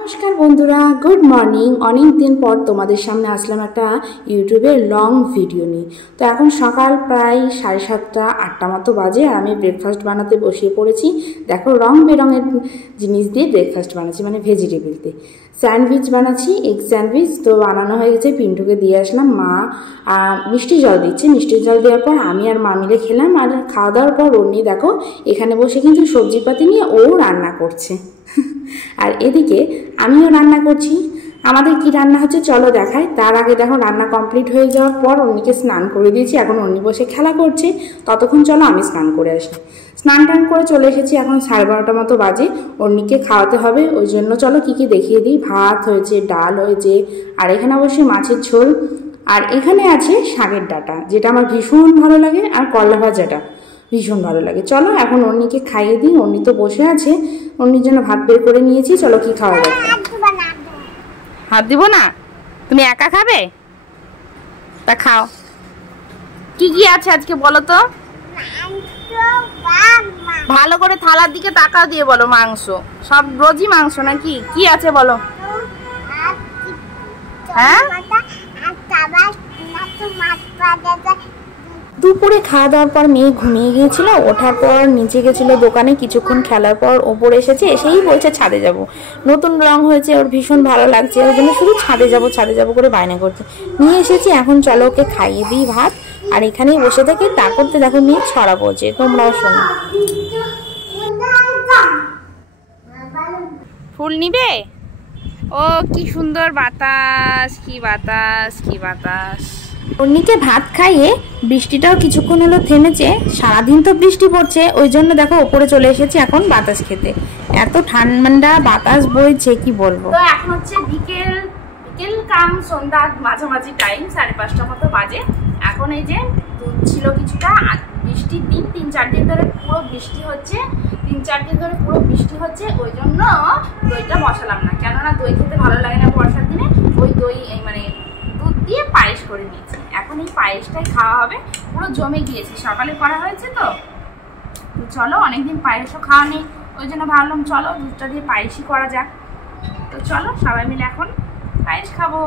নমস্কার বন্ধুরা, good morning. অনেক দিন পর তোমাদের সামনে আসলাম একটা ইউটিউবের লং ভিডিও নিয়ে। তো এখন সকাল প্রায় 7:30 8টা মতো বাজে আর আমি ব্রেকফাস্ট বানাতে বসিয়ে পড়েছি। দেখো রং বেরঙের জিনিস দিয়ে ব্রেকফাস্ট বানাচ্ছি, মানে ভেজিটেবল দিয়ে স্যান্ডউইচ বানাচ্ছি, এগ স্যান্ডউইচ। তো বানানো হয়ে গেছে, পিন্টুকে দিয়ে আসলাম। মা মিষ্টি জল দিচ্ছে, মিষ্টি জল দেওয়ার পর আমি আর মা মিলে খেলাম। আর খাওয়া দাওয়ার পর অন্যি দেখো এখানে বসে কিন্তু সবজিপাতি নিয়ে ও রান্না করছে। আর এদিকে আমিও রান্না করছি। আমাদের কি রান্না হচ্ছে চলো দেখাই। তার আগে দেখো রান্না কমপ্লিট হয়ে যাওয়ার পর অন্যকে স্নান করে দিয়েছি, এখন অন্য বসে খেলা করছে। ততক্ষণ চলো আমি স্নান করে আসি। স্নান টান করে চলে এসেছি, এখন 12:30 মতো বাজে। অন্যকে খাওয়াতে হবে, ওই জন্য চলো কি কি দেখিয়ে দিই। ভাত হয়েছে, ডাল হয়েছে, আর এখানে অবশ্যই মাছের ঝোল, আর এখানে আছে শাকের ডাঁটা, যেটা আমার ভীষণ ভালো লাগে, আর করলা ভাজাটা ভীষণ ভালো লাগে। চলো এখন অন্যকে খাইয়ে দিই। অন্য তো বসে আছে, অন্যের জন্য ভাত বের করে নিয়েছি। চলো কি খাওয়া যাবে। হাত দিব না, তুমি একা খাবে? তা খাও। কি কি আছে আজকে বলো তো, ভালো করে থালার দিকে তাকাও দিয়ে বলো। মাংস, সব রোজই মাংস নাকি? কি আছে বলো। হ্যাঁ, দুপুরে খাওয়া দাওয়ার পর মেয়ে ঘুমিয়ে গিয়েছিল। ওঠার পর নিচে গেছিল দোকানে, কিছুক্ষণ খেলার পর ওপরে এসেছে, এসেই বলছে ছাদে যাব। নতুন রং হয়েছে, ওর ভীষণ ভালো লাগছে, ওর জন্য শুধু ছাদে যাব করে বায়না করছে। নিয়ে এসেছি, এখন চলো ওকে খাইয়ে দিই ভাত। আর এখানেই বসে থেকে তা করতে দেখো মেয়ে ছড়া বলছে, তোমরাও শোনো। ফুল নিবে? ও কি সুন্দর বাতাস, কি বাতাস, কি বাতাস। অন্যকে ভাত খাইয়ে বৃষ্টিটাও কিছুক্ষণ হলো থেমেছে। সারাদিন তো বৃষ্টি পড়ছে, ওই জন্য দেখো ওপরে চলে এসেছি এখন বাতাস খেতে। এত ঠান্ডা বাতাস বইছে কি বলবো। তো এখন হচ্ছে বিকেল কাম সন্ধ্যা মাঝামাঝি টাইম, 5:30 মতো বাজে। এখন এই যে দুধ ছিল কিছুটা, বৃষ্টির দিন 3-4 দিন ধরে পুরো বৃষ্টি হচ্ছে, 3-4 দিন ধরে পুরো বৃষ্টি হচ্ছে। ওই জন্য দইটা বসালাম না, কেননা দই খেতে ভালো লাগে না বর্ষার দিনে। ওই দই মানে দুধ দিয়ে পায়েস করে নিয়েছি। এখন এই পায়েসটাই খাওয়া হবে, পুরো জমে গিয়েছে, সকালে করা হয়েছে। তো চলো, অনেকদিন পায়েসও খাওয়া নেই, ওই জন্য ভাবলাম চলো দুধটা দিয়ে পায়েসই করা যাক। তো চলো সবাই মিলে এখন পায়েস খাবো।